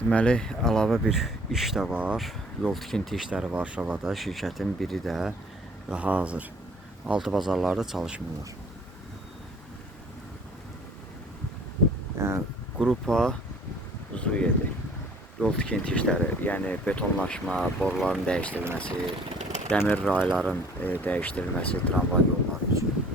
Deməli, əlavə bir iş də var. Yol tikinti işləri Varşavada. Şirkətin biri də hazır. Altı bazarlarda çalışmırlar. Yəni, qrupa Zuyedir. Yol tikinti işləri, yəni betonlaşma, boruların dəyişdirilməsi, dəmir rayların dəyişdirilməsi tramvay yolları üçün.